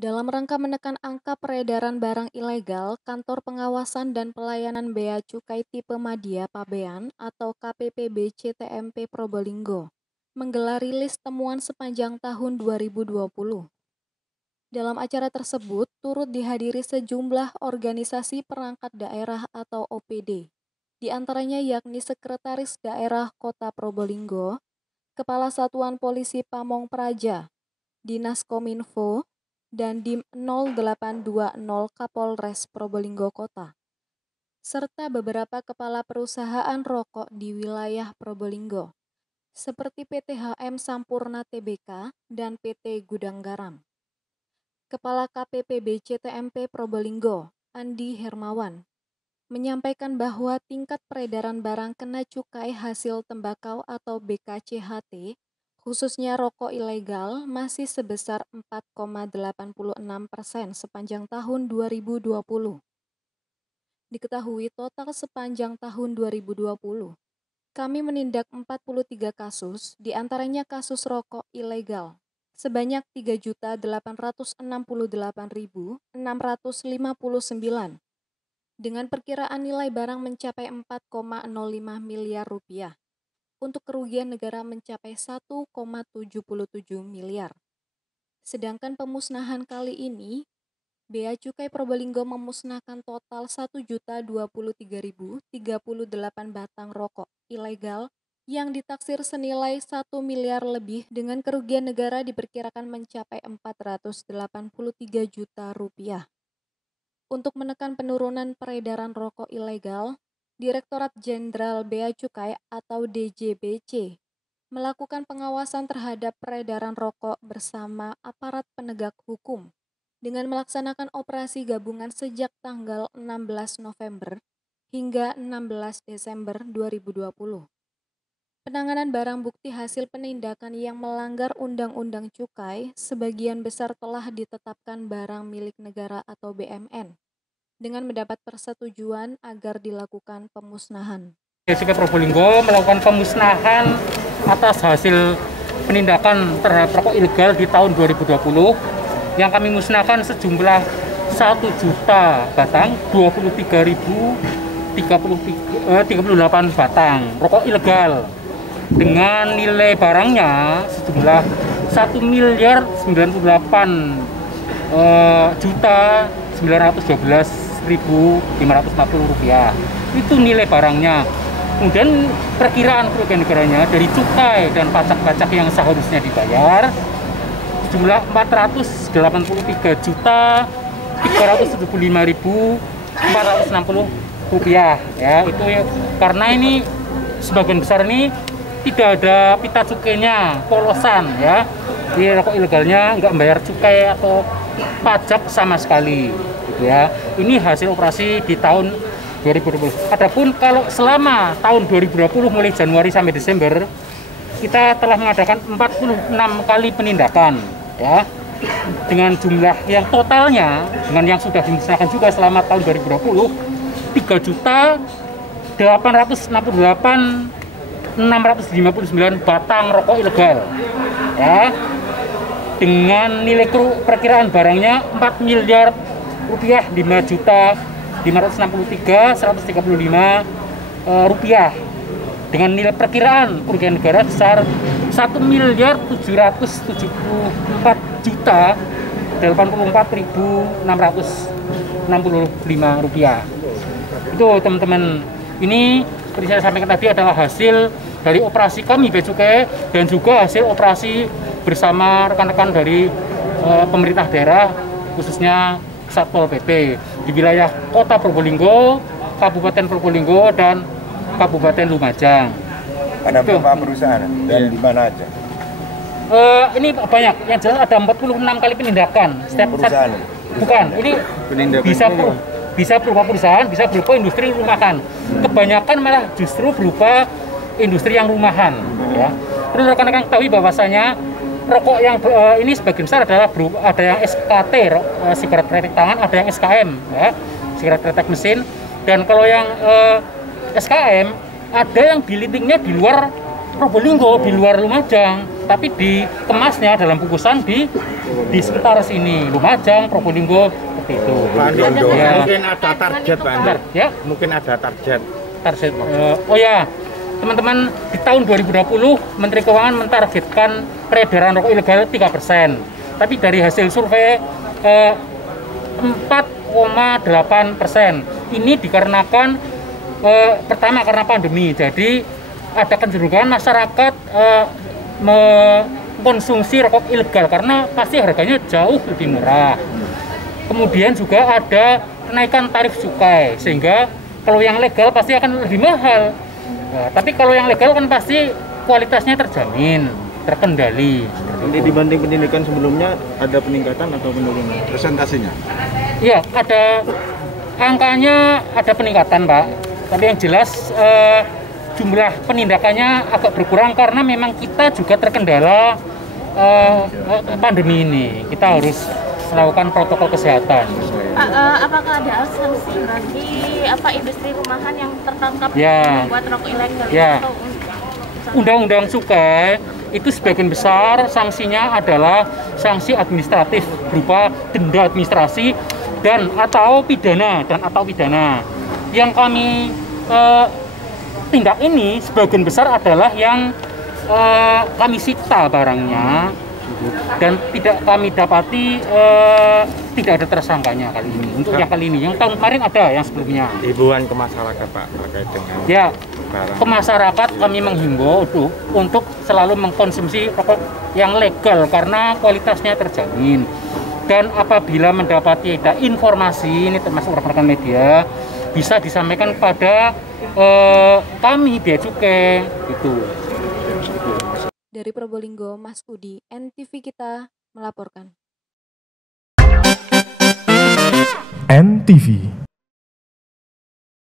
Dalam rangka menekan angka peredaran barang ilegal, Kantor Pengawasan dan Pelayanan Bea Cukai Tipe Madya Pabean atau KPPB CTMP Probolinggo menggelar rilis temuan sepanjang tahun 2020. Dalam acara tersebut turut dihadiri sejumlah organisasi perangkat daerah atau OPD, di antaranya yakni Sekretaris Daerah Kota Probolinggo, Kepala Satuan Polisi Pamong Praja, Dinas Kominfo, dan Dim 0820 Kapolres Probolinggo Kota, serta beberapa kepala perusahaan rokok di wilayah Probolinggo, seperti PT HM Sampurna Tbk dan PT Gudang Garam. Kepala KPPB CTMP Probolinggo, Andi Hermawan, menyampaikan bahwa tingkat peredaran barang kena cukai hasil tembakau atau BKCHT, khususnya rokok ilegal, masih sebesar 4,86% sepanjang tahun 2020. Diketahui total sepanjang tahun 2020, kami menindak 43 kasus, diantaranya kasus rokok ilegal, sebanyak 3.868.659 dengan perkiraan nilai barang mencapai 4,05 miliar rupiah. Untuk kerugian negara mencapai 1,77 miliar. Sedangkan pemusnahan kali ini, Bea Cukai Probolinggo memusnahkan total 1.023.038 batang rokok ilegal yang ditaksir senilai 1 miliar lebih dengan kerugian negara diperkirakan mencapai 483 juta rupiah. Untuk menekan penurunan peredaran rokok ilegal, Direktorat Jenderal Bea Cukai atau DJBC melakukan pengawasan terhadap peredaran rokok bersama aparat penegak hukum dengan melaksanakan operasi gabungan sejak tanggal 16 November hingga 16 Desember 2020. Penanganan barang bukti hasil penindakan yang melanggar Undang-Undang Cukai sebagian besar telah ditetapkan barang milik negara atau BMN dengan mendapat persetujuan agar dilakukan pemusnahan. Cukai Probolinggo melakukan pemusnahan atas hasil penindakan terhadap rokok ilegal di tahun 2020 yang kami musnahkan sejumlah 1 juta batang, 23.038 batang rokok ilegal dengan nilai barangnya sejumlah 1.912.912.540 rupiah. Itu nilai barangnya. Kemudian perkiraan kerugian negaranya dari cukai dan pajak-pajak yang seharusnya dibayar jumlah 488.375.460 rupiah ya. Itu ya, karena ini sebagian besar ini tidak ada pita cukainya, polosan ya. Di rokok ilegalnya nggak membayar cukai atau pajak sama sekali gitu ya. Ini hasil operasi di tahun 2020. Adapun kalau selama tahun 2020 mulai Januari sampai Desember kita telah mengadakan 46 kali penindakan ya. Dengan jumlah yang totalnya dengan yang sudah dimusnahkan juga selama tahun 2020 3.868.659 batang rokok ilegal ya. Dengan nilai perkiraan barangnya 4 miliar rupiah, 5.563.135 rupiah dengan nilai perkiraan kerugian negara besar 1.074.665 rupiah. Itu teman-teman, ini seperti saya sampaikan tadi adalah hasil dari operasi kami Bea Cukai dan juga hasil operasi bersama rekan-rekan dari pemerintah daerah khususnya Satpol PP di wilayah Kota Probolinggo, Kabupaten Probolinggo, dan Kabupaten Lumajang. Ada berapa perusahaan dan di mana aja? Ini banyak, yang jelas ada 46 kali penindakan. Setiap perusahaan? Bukan, ini bisa berupa perusahaan, bisa berupa industri rumahan. Kebanyakan malah justru berupa industri yang rumahan. Ya. Terus rekan-rekan ketahui bahwasanya rokok yang ini sebagian besar adalah ada yang SKT, sigaret kretek tangan, ada yang SKM, ya, sigaret kretek mesin. Dan kalau yang SKM ada yang bilitingnya di luar Probolinggo, di luar Lumajang. tapi dikemasnya dalam bungkusan di sekitar sini, Lumajang, Probolinggo, seperti itu. Pak Andi, Ya. mungkin ada target Pak Andi. Ya, Mungkin ada target. target. Oh ya, teman-teman, di tahun 2020 Menteri Keuangan mentargetkan peredaran rokok ilegal 3%. Tapi dari hasil survei 4,8%. Ini dikarenakan pertama karena pandemi. Jadi ada kecenderungan masyarakat mengkonsumsi rokok ilegal karena pasti harganya jauh lebih murah. Kemudian juga ada kenaikan tarif cukai, sehingga kalau yang legal pasti akan lebih mahal. Nah, tapi kalau yang legal kan pasti kualitasnya terjamin, terkendali. Ini dibanding pendidikan sebelumnya ada peningkatan atau penurunan? Presentasinya. Iya, ada angkanya, ada peningkatan, Pak. Tapi yang jelas jumlah penindakannya agak berkurang karena memang kita juga terkendala pandemi ini. Kita harus melakukan protokol kesehatan. Apakah ada sanksi bagi industri rumahan yang tertangkap Ya. membuat rokok ilegal? Ya. Atau Undang-undang cukai itu sebagian besar sanksinya adalah sanksi administratif berupa denda administrasi dan atau pidana. Yang kami tindak ini sebagian besar adalah yang kami sita barangnya dan tidak kami dapati tidak ada tersangkanya kali ini. Untuk yang kali ini, yang tahun kemarin ada, yang sebelumnya. Himbauan ke masyarakat Pak terkait dengan Ya, barang. ke masyarakat kami menghimbau untuk selalu mengkonsumsi rokok yang legal karena kualitasnya terjamin. Dan apabila mendapati ada informasi, ini termasuk rekan-rekan media, bisa disampaikan kepada kami Bea Cukai itu. Dari Probolinggo, Mas Udi, NTV Kita melaporkan. NTV